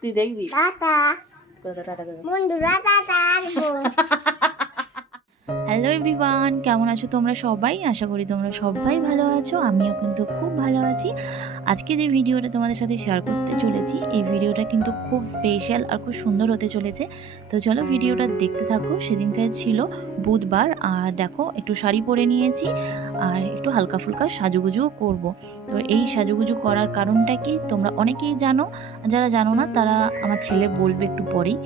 তুই দেখবি tata tata বন্ধুরা, টাটা। হ্যালো এভরিওয়ান, কেমন আছো তোমরা সবাই? আশা করি তোমরা সবাই ভালো আছো। আমিও কিন্তু খুব ভালো আছি। আজকে যে ভিডিওটা তোমাদের সাথে শেয়ার করতে চলেছি, এই ভিডিওটা কিন্তু খুব স্পেশাল আর খুব সুন্দর হতে চলেছে। তো চলো ভিডিওটা দেখতে থাকো। সেদিনকার ছিল বুধবার, আর দেখো একটু শাড়ি পরে নিয়েছি আর একটু হালকা ফুলকা সাজুগুজুও করব। তো এই সাজুগুজু করার কারণটা কি তোমরা অনেকেই জানো, যারা জানো না তারা আমার ছেলে বলবে একটু পরেই,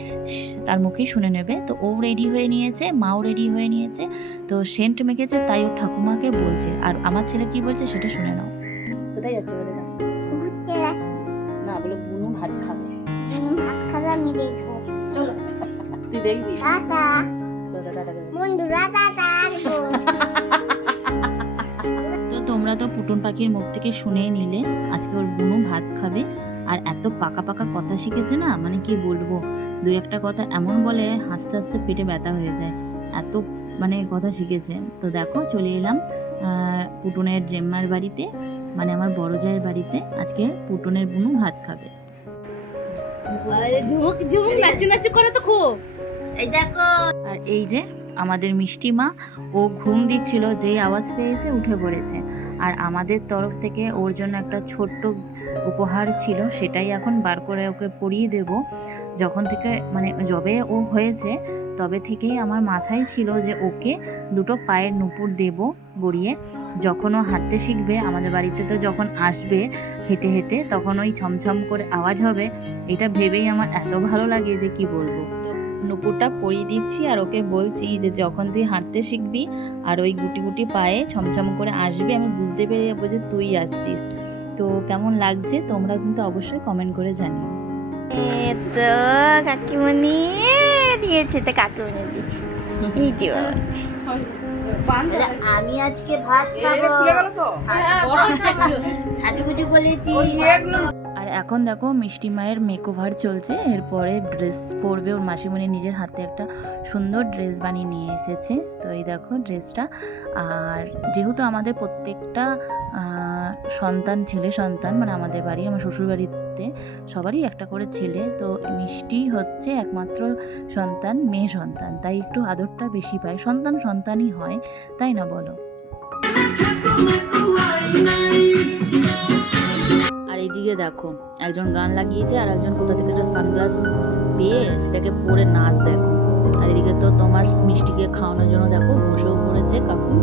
তার মুখেই শুনে নেবে। তো ও রেডি হয়ে নিয়েছে, মাও রেডি হয়ে নিয়েছে, তো সেন্ট মেখেছে, তাই ও ঠাকুমাকে বলছে। আর আমার ছেলে কি বলছে সেটা শুনে নাও। কোথায় যাচ্ছে বলে দাও? ঘুরতে যাচ্ছি। না বলে বুনু ভাত খাবে। ভাত খাবে, আমি দেখবো। চলো তুই দেখবি টাটা টাটা বন্ধুরা, টাটা। তো তোমরা তো পুটুন পাখির মুখ থেকে শুনেই নিলে আজকে ওর বুনু ভাত খাবে। আর এত পাকা পাকা কথা শিখেছে না, মানে কি বলবো, দুই একটা কথা এমন বলে হাসতে হাসতে পেটে ব্যথা হয়ে যায়, এত মানে কথা শিখেছে। তো দেখো চলে এলাম পুটুনের জেম্মার বাড়িতে, মানে আমার বড় জায়ের বাড়িতে। আজকে পুটুনের বুনু ভাত খাবে। ঝুমুক ঝুমুক নাচু নাচু করে তো খুব। এই দেখো, আর এই যে আমাদের মিষ্টি মা, ও ঘুম দিচ্ছিল, যেই আওয়াজ পেয়েছে উঠে পড়েছে। আর আমাদের তরফ থেকে ওর জন্য একটা ছোট্ট উপহার ছিল, সেটাই এখন বার করে ওকে পরিয়ে দেব। যখন থেকে মানে যবে ও হয়েছে তবে থেকেই আমার মাথায় ছিল যে ওকে দুটো পায়ের নুপুর দেব গড়িয়ে। যখন ও হাঁটতে শিখবে আমাদের বাড়িতে, তো যখন আসবে হেঁটে হেঁটে, তখন ওই ছমছম করে আওয়াজ হবে, এটা ভেবেই আমার এত ভালো লাগে যে কি বলবো। নুপুরটা পরিয়ে দিচ্ছি আর ওকে বলছি যে যখন তুই হাঁটতে শিখবি আর ওই গুটি গুটি পায়ে ছমছম করে আসবি, আমি বুঝতে পেরে যাবো যে তুই আসছিস। তো কেমন লাগছে তোমরা কিন্তু অবশ্যই কমেন্ট করে জানিও। তো কাকিমণি দিয়েছে, তো কাকিমণি দিয়েছি। আমি আজকে ভাত খাবো, সাজুগুজু বলেছি। আর এখন দেখো মিষ্টি মায়ের মেকওভার চলছে, এরপরে ড্রেস পরবে। ওর মাসিমণি নিজের হাতে একটা সুন্দর ড্রেস বানিয়ে নিয়ে এসেছে। তো এই দেখো ড্রেসটা। আর যেহেতু আমাদের প্রত্যেকটা সন্তান ছেলে সন্তান, মানে আমাদের বাড়ি, আমার শ্বশুর বাড়িতে সবারই একটা করে ছেলে, তো মিষ্টি হচ্ছে একমাত্র সন্তান, মেয়ে সন্তান, তাই একটু আদরটা বেশি পায়। সন্তান সন্তানই হয়, তাই না বলো? আর এইদিকে দেখো একজন গান লাগিয়েছে আর একজন কোথা থেকে একটা সানগ্লাস পেয়ে সেটাকে পরে নাচ দেখো। আর এদিকে তো তোমার মিষ্টিকে খাওয়ানোর জন্য দেখো বসেও পড়েছে কাকু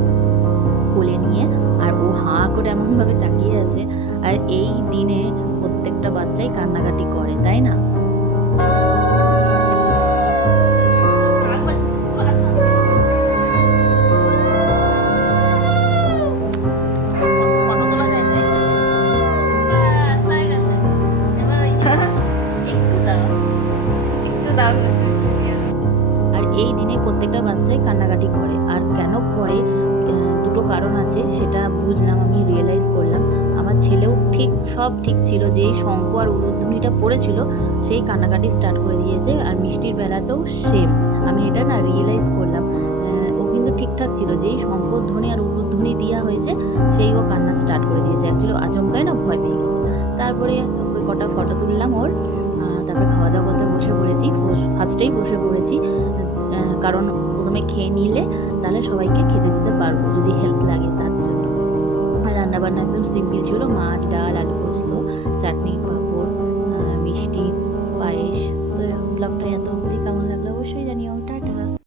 কোলে নিয়ে, আর ও হাঁ করে এমনভাবে তাকিয়ে আছে। আর এই দিনে প্রত্যেকটা বাচ্চাই কান্নাকাটি করে, তাই না? আর এই দিনে প্রত্যেকটা বাচ্চাই কান্নাকাটি করে। আর কেন করে, দুটো কারণ আছে, সেটা বুঝলাম, আমি রিয়েলাইজ করলাম। আমার ছেলেও ঠিক সব ঠিক ছিল, যেই শঙ্খ আর উলুধ্বনিটা পড়েছিল সেই কান্নাকাটি স্টার্ট করে দিয়েছে। আর মিষ্টির বেলাতেও সেম, আমি এটা না রিয়েলাইজ করলাম। ও কিন্তু ঠিকঠাক ছিল, যেই শঙ্খধ্বনি আর উলুধ্বনি দেওয়া হয়েছে সেই ও কান্না স্টার্ট করে দিয়েছে। অ্যাকচুয়ালি আচমকায় না ভয় পেয়ে গেছে। তারপরে ওকে কটা ফটো তুললাম ওর, তারপরে খাওয়া দাওয়া করতে বসে পড়েছি। ফার্স্টেই বসে পড়েছি, কারণ প্রথমে খেয়ে নিলে তাহলে সবাইকে খেতে দিতে পারবো যদি হেল্প লাগে তার জন্য। আর রান্নাবান্না একদম সিম্পল ছিল, মাছ, ডাল, আলু পোস্ত, চাটনি, পাঁপড়, মিষ্টি, পায়েস। তো ব্লগটা এত